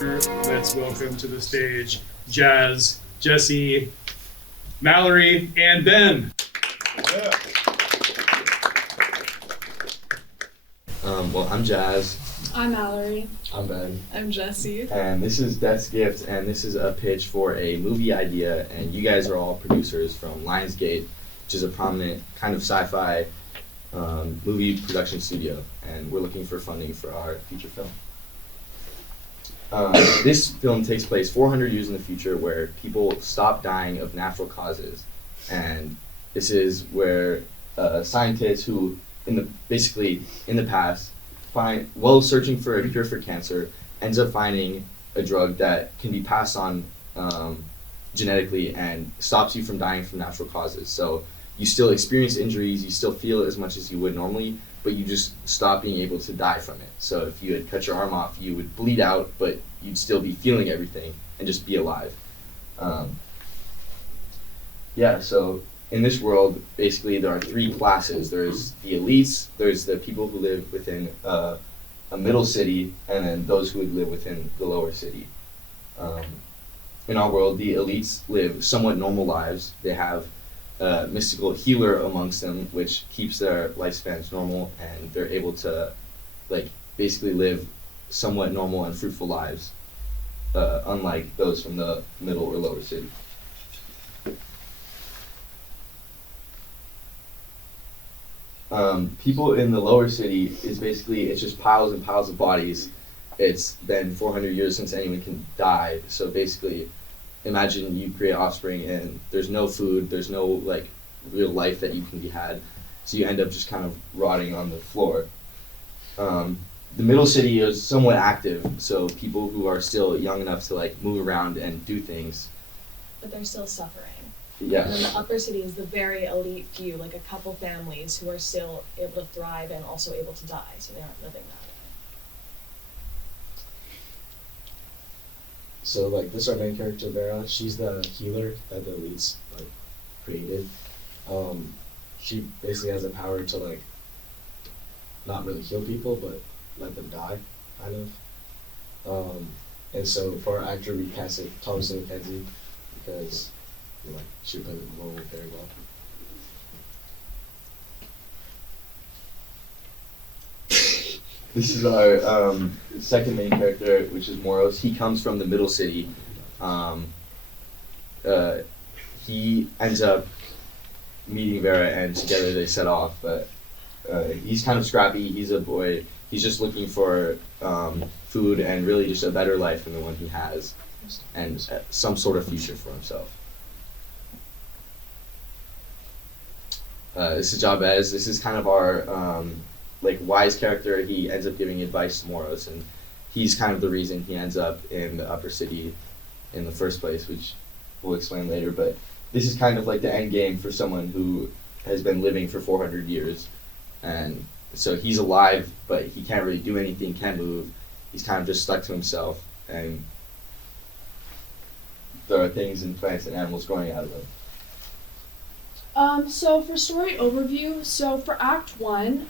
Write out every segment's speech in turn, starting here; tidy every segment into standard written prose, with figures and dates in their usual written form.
Let's welcome to the stage Jazz, Jessie, Mallory, and Ben. Yeah. Well, I'm Jazz. I'm Mallory. I'm Ben. I'm Jessie. And this is Death's Gift, and this is a pitch for a movie idea, and you guys are all producers from Lionsgate, which is a prominent kind of sci-fi movie production studio, and we're looking for funding for our feature film. This film takes place 400 years in the future where people stop dying of natural causes, and this is where scientists who basically in the past while searching for a cure for cancer ends up finding a drug that can be passed on genetically and stops you from dying from natural causes. So you still experience injuries, you still feel as much as you would normally, but you just stop being able to die from it. So if you had cut your arm off, you would bleed out, but you'd still be feeling everything and just be alive. So in this world, basically there are three classes. There's the elites, there's the people who live within a middle city, and then those who would live within the lower city. In our world, the elites live somewhat normal lives. They have a mystical healer amongst them, which keeps their lifespans normal, and they're able to basically live somewhat normal and fruitful lives, unlike those from the middle or lower city. People in the lower city is basically, it's just piles and piles of bodies. It's been 400 years since anyone can die. So basically, imagine you create offspring and there's no food, there's no real life that you can be had. So you end up just kind of rotting on the floor. The middle city is somewhat active, so people who are still young enough to move around and do things. But they're still suffering. Yeah. And then the upper city is the very elite few, like a couple families who are still able to thrive and also able to die, so they aren't living that way. So this is our main character, Vera. She's the healer that the elites created. She basically has the power to not really heal people, but let them die, kind of. And so for our actor, we casted Thomason McKenzie because she played the role very well. This is our second main character, which is Moros. He comes from the middle city. He ends up meeting Vera, and together they set off. But he's kind of scrappy. He's a boy. He's just looking for food and really just a better life than the one he has, and some sort of future for himself. This is Jabez. This is kind of our wise character. He ends up giving advice to Moros, and he's kind of the reason he ends up in the upper city in the first place, which we'll explain later. But this is kind of the end game for someone who has been living for 400 years, and so he's alive, but he can't really do anything, can't move. He's kind of just stuck to himself, and there are things in plants and animals growing out of him. So for story overview, so for Act 1,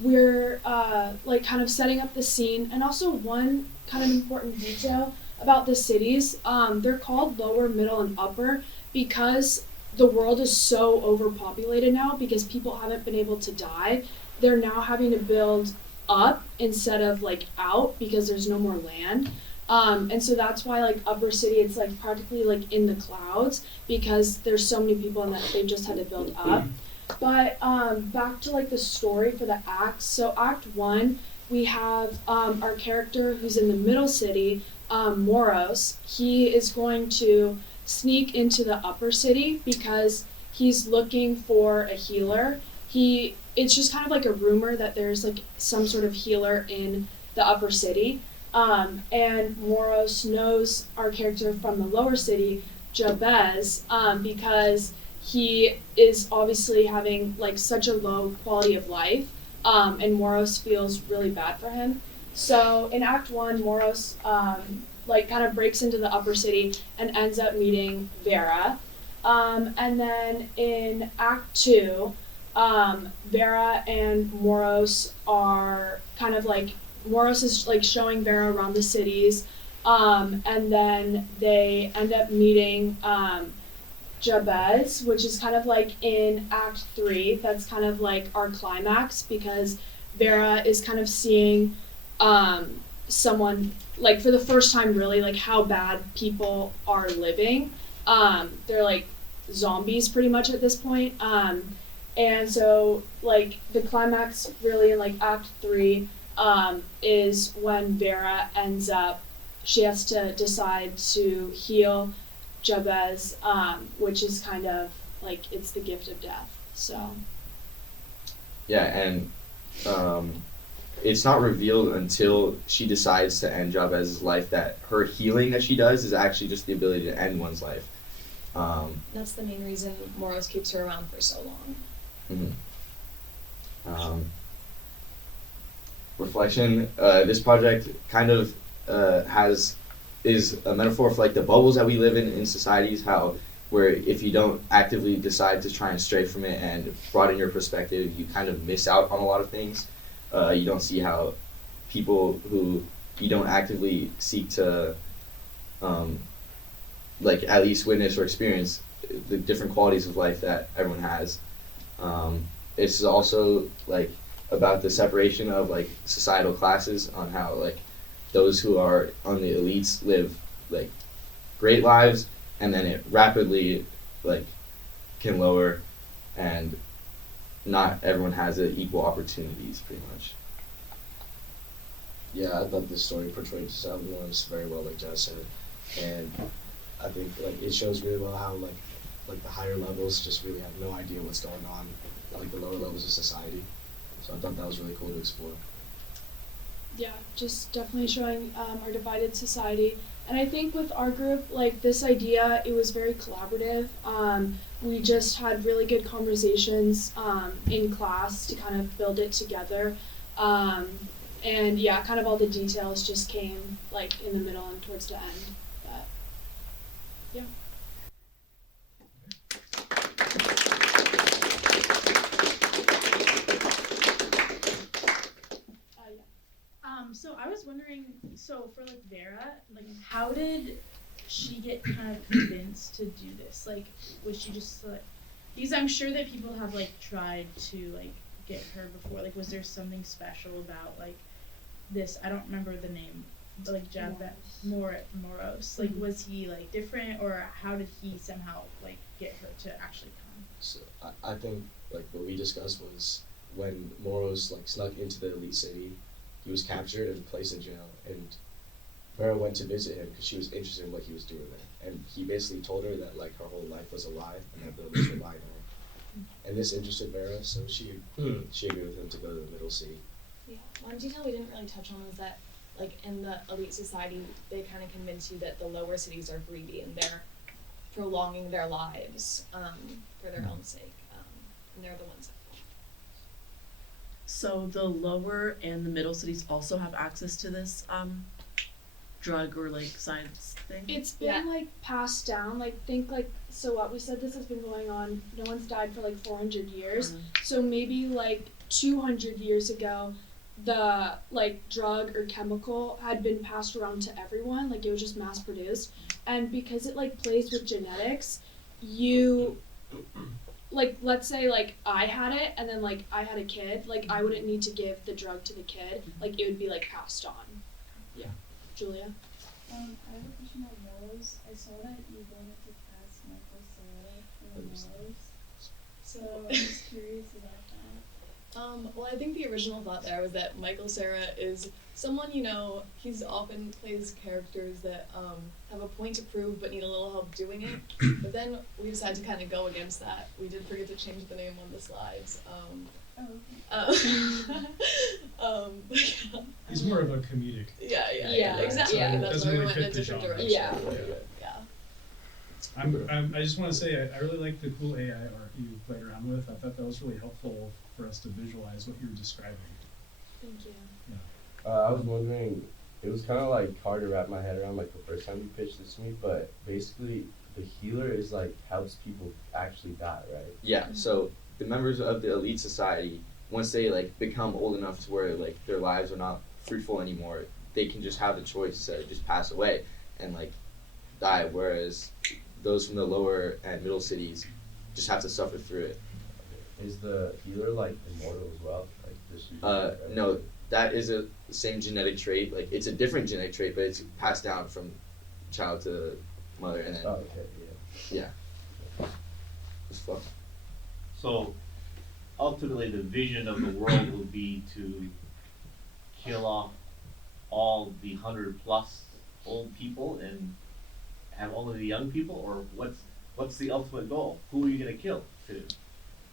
we're kind of setting up the scene, and also one kind of important detail about the cities. They're called lower, middle, and upper because the world is so overpopulated now because people haven't been able to die. They're now having to build up instead of out because there's no more land. And so that's why upper city, it's practically in the clouds because there's so many people and that they just had to build up. But back to the story for the acts. So Act 1, we have our character who's in the middle city, Moros. He is going to sneak into the upper city because he's looking for a healer. It's just kind of a rumor that there's some sort of healer in the upper city. And Moros knows our character from the lower city, Jabez, because he is obviously having such a low quality of life, and Moros feels really bad for him. So in Act 1, Moros kind of breaks into the upper city and ends up meeting Vera. And then in Act 2, Vera and Moros are kind of Moros is showing Vera around the cities, And then they end up meeting Jabez, which is kind of like in Act 3. That's kind of like our climax because Vera is kind of seeing someone, like for the first time really, like how bad people are living. They're like zombies pretty much at this point. And so like the climax really in like Act 3 is when Vera ends up, she has to decide to heal Jabez, which is kind of like it's the gift of death. So Yeah, and it's not revealed until she decides to end Jabez's life that her healing that she does is actually just the ability to end one's life. That's the main reason Moros keeps her around for so long. Reflection. This project kind of is a metaphor for like the bubbles that we live in societies. How where if you don't actively decide to try and stray from it and broaden your perspective, you kind of miss out on a lot of things. You don't see how people who you don't actively seek to like at least witness or experience the different qualities of life that everyone has. It's also like about the separation of like societal classes on how like those who are on the elites live like great lives, and then it rapidly like can lower, and not everyone has equal opportunities pretty much. Yeah, I thought this story portrayed societal norms very well, like Jess said, and I think like it shows really well how like the higher levels just really have no idea what's going on at like the lower levels of society. So I thought that was really cool to explore. yeah, just definitely showing our divided society. And I think with our group, like this idea, it was very collaborative. We just had really good conversations in class to kind of build it together. And yeah, kind of all the details just came like in the middle and towards the end. But yeah. So I was wondering, so for like Vera, like how did she get kind of convinced to do this? Like, was she just like, because I'm sure that people have like tried to like get her before. Like, was there something special about like this? I don't remember the name, but like Moros. Like, was he like different, or how did he somehow like get her to actually come? So I think like what we discussed was when Moros like snuck into the elite city, he was captured and placed in jail, and Vera went to visit him because she was interested in what he was doing there, and he basically told her that like her whole life was a lie and that the elites were lying on her, and this interested Vera, so she agreed with him to go to the middle city. Yeah. One detail we didn't really touch on was that, like, in the elite society, they kind of convince you that the lower cities are greedy and they're prolonging their lives for their own sake, and they're the ones that. So the lower and the middle cities also have access to this drug or like science thing? It's been like passed down, like think like, so what we said, this has been going on, no one's died for like 400 years. So maybe like 200 years ago, the like drug or chemical had been passed around to everyone, like it was just mass produced. And because it like plays with genetics, you like, let's say like I had it and then like I had a kid, like I wouldn't need to give the drug to the kid, like it would be like passed on. Yeah. Julia? I have a question about Moros. I saw that you wanted to cast Michael Sarah in the Moros. So I'm just curious about that. Well, I think the original thought there was that Michael Cera is someone, you know, he's often plays characters that have a point to prove but need a little help doing it. But then we decided to kind of go against that. We did forget to change the name on the slides. He's more of a comedic. Yeah, exactly. Yeah. That's Doesn't why we really went in a fit the different genre. direction. I just want to say I really like the cool AI art you played around with. I thought that was really helpful for us to visualize what you were describing. Thank you. I was wondering, it was kind of like hard to wrap my head around like the first time you pitched this to me, but basically the healer is like helps people actually die, right? Yeah, so the members of the elite society, once they like become old enough to where like their lives are not fruitful anymore, they can just have the choice to just pass away and like die, whereas those from the lower and middle cities just have to suffer through it. Is the healer like immortal as well? Like does she? No, that is a same genetic trait. Like it's a different genetic trait, but it's passed down from child to mother, and then Oh, okay, yeah. it's fun. So ultimately, the vision of the world will be to kill off all the 100+ old people and have only the young people, or what's the ultimate goal? Who are you gonna kill?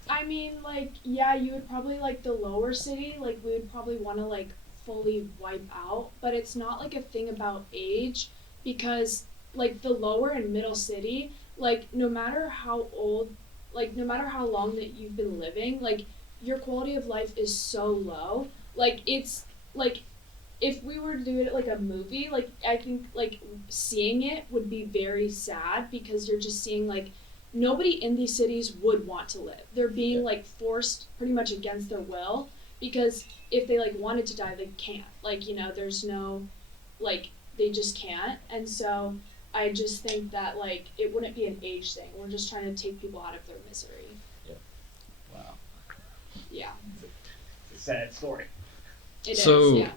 I mean, like, yeah, you would probably, like, the lower city, like, we would probably want to, like, fully wipe out, but it's not, like, a thing about age, because, like, the lower and middle city, like, no matter how old, like, no matter how long that you've been living, like, your quality of life is so low, like, it's, like, if we were to do it like a movie, like, I think, like, seeing it would be very sad, because you're just seeing, like, nobody in these cities would want to live. They're being like forced pretty much against their will, because if they like wanted to die, they can't. Like, you know, there's no, like, they just can't. And so I just think that like it wouldn't be an age thing. We're just trying to take people out of their misery. Wow, Yeah. it's a sad story. It So- is, yeah.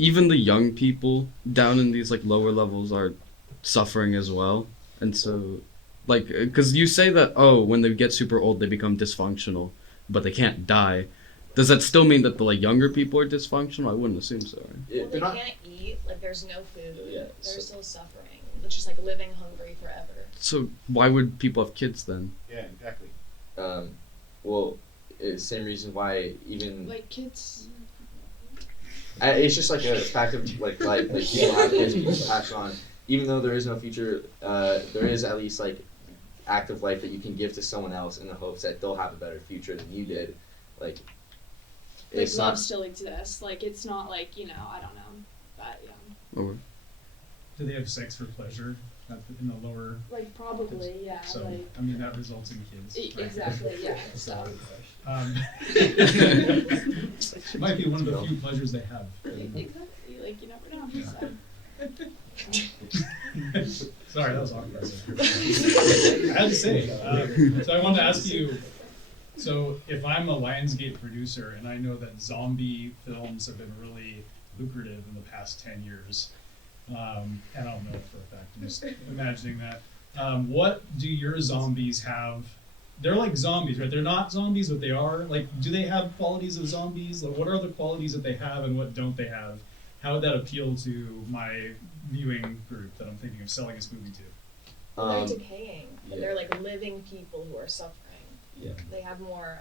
Even the young people down in these like lower levels are suffering as well, and so like because you say that when they get super old they become dysfunctional, but they can't die. Does that still mean that the like younger people are dysfunctional? I wouldn't assume so. Right? Yeah, Well, they can't eat. Like, there's no food. Yeah, They're so- still suffering. It's just like living hungry forever. So why would people have kids then? Yeah, exactly. Well, it's the same reason why even Like kids. it's just like a fact of like life. Like people have kids, people pass on. Even though there is no future, there is at least like active life that you can give to someone else in the hopes that they'll have a better future than you did. Like Like it's love not. still exists. Like it's not like, you know, I don't know. But yeah. Or Do they have sex for pleasure in the lower? Like probably, yeah. So like I mean that results in kids. right? exactly, yeah. So It might be one of the few pleasures they have. exactly, like you never know. Yeah. So. Sorry, that was awkward. I had to say. So I wanted to ask you. So if I'm a Lionsgate producer and I know that zombie films have been really lucrative in the past 10 years, and I don't know for a fact, I'm just imagining that. What do your zombies have? They're like zombies, right? They're not zombies, but they are. Like, do they have qualities of zombies? Like, what are the qualities that they have and what don't they have? How would that appeal to my viewing group that I'm thinking of selling this movie to? They're decaying, but yeah. they're like living people who are suffering. Yeah. They have more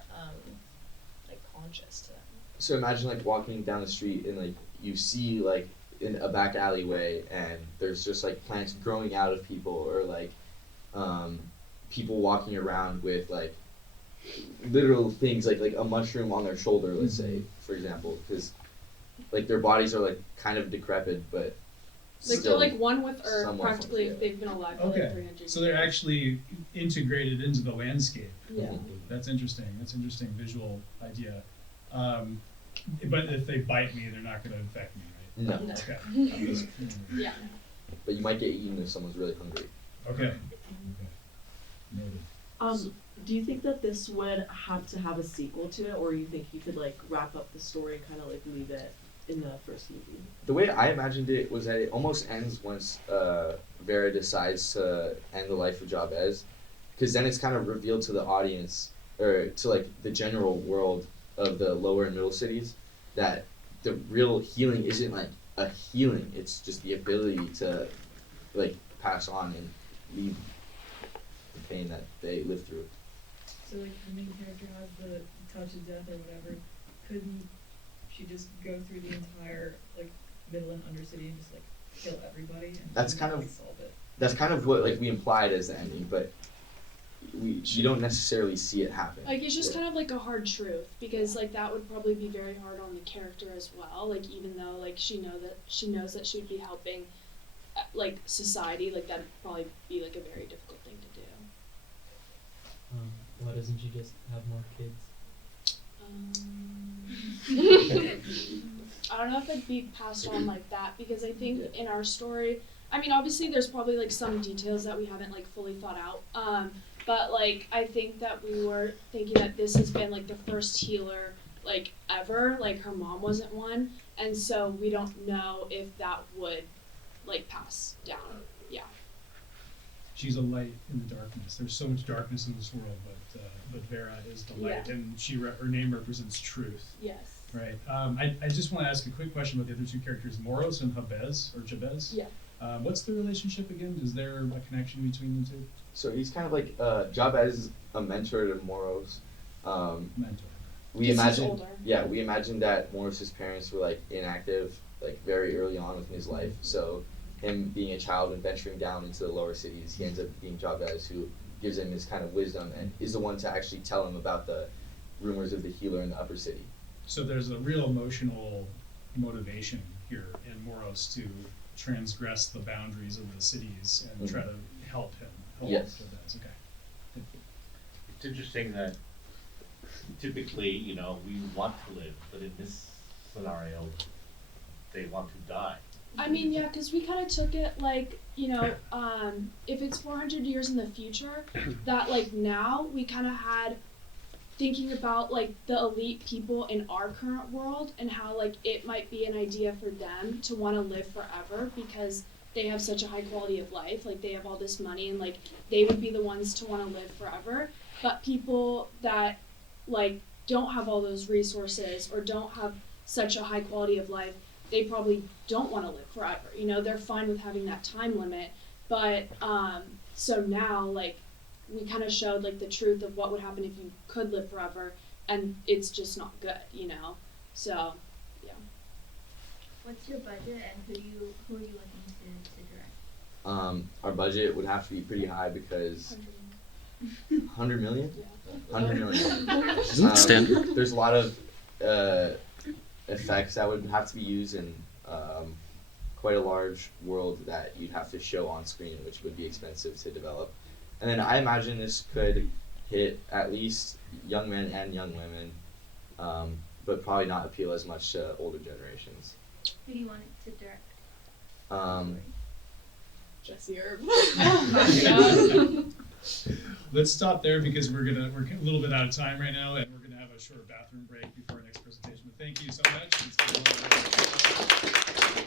like conscious to them. So imagine like walking down the street and like you see like in a back alleyway and there's just like plants growing out of people, or like people walking around with like literal things like a mushroom on their shoulder, let's say, for example, because like their bodies are like kind of decrepit, but Like still they're like one with Earth somewhat practically if functional. they've been alive for Okay, like 300 years. so they're actually integrated into the landscape. Yeah. That's interesting. That's an interesting visual idea. But if they bite me, they're not going to infect me, right? No, No. Okay. Yeah. but you might get eaten if someone's really hungry. Okay. Noted. Do you think that this would have to have a sequel to it, or you think you could like wrap up the story and kind of like leave it in the first movie? The way I imagined it was that it almost ends once Vera decides to end the life of Jabez, because then it's kind of revealed to the audience, or to like the general world of the lower and middle cities, that the real healing isn't like a healing, it's just the ability to like pass on and leave the pain that they live through. So like the main character has the touch of death or whatever, couldn't she just go through the entire like middle and undercity and just like kill everybody and That's then, kind of- like, solve it? That's kind of what like we implied as the ending, but we don't necessarily see it happen. Like it's just Yeah. kind of like a hard truth, because like that would probably be very hard on the character as well. Like even though like she knows that she would be helping like society, like that'd probably be like a very difficult thing to do. Why doesn't she just have more kids? I don't know if it'd be passed on like that because I think in our story, I mean, obviously there's probably like some details that we haven't like fully thought out. But like I think that we were thinking that this has been like the first healer like ever. Like her mom wasn't one, and so we don't know if that would like pass down. Yeah. She's a light in the darkness. There's so much darkness in this world, but Vera is the light, Yeah. and her name represents truth. Yes. Right. I just want to ask a quick question about the other two characters, Moros and Jabez. Yeah. What's the relationship again? Is there a connection between the two? So he's kind of like Jabez, a mentor to Moros. Mentor. We He's imagine, older. yeah, we imagine that Morris's parents were like inactive, like very early on within his life. So him being a child and venturing down into the lower cities, he ends up being Jabez, who gives him his kind of wisdom and is the one to actually tell him about the rumors of the healer in the upper city. So there's a real emotional motivation here in Moros to transgress the boundaries of the cities and try to help him. Yes. Jabez. Okay. It's interesting that typically, you know, we want to live, but in this scenario, they want to die. I mean, yeah, because we kind of took it like, you know, if it's 400 years in the future, that like now we kind of had thinking about like the elite people in our current world and how like it might be an idea for them to want to live forever because they have such a high quality of life, like they have all this money and like they would be the ones to want to live forever. But people that like don't have all those resources or don't have such a high quality of life, they probably don't want to live forever. You know, they're fine with having that time limit. But so now like we kind of showed like the truth of what would happen if you could live forever, and it's just not good, you know. So yeah. What's your budget and who are you looking to direct? Our budget would have to be pretty high because 100 million? Yeah. 100 million. Isn't that standard? There's a lot of effects that would have to be used in quite a large world that you'd have to show on screen, which would be expensive to develop. And then I imagine this could hit at least young men and young women, but probably not appeal as much to older generations. Who do you want it to direct? JessieE. Let's stop there because we're a little bit out of time right now, and we're gonna have a short bathroom break before our next presentation. But thank you so much. It's been a lot of fun.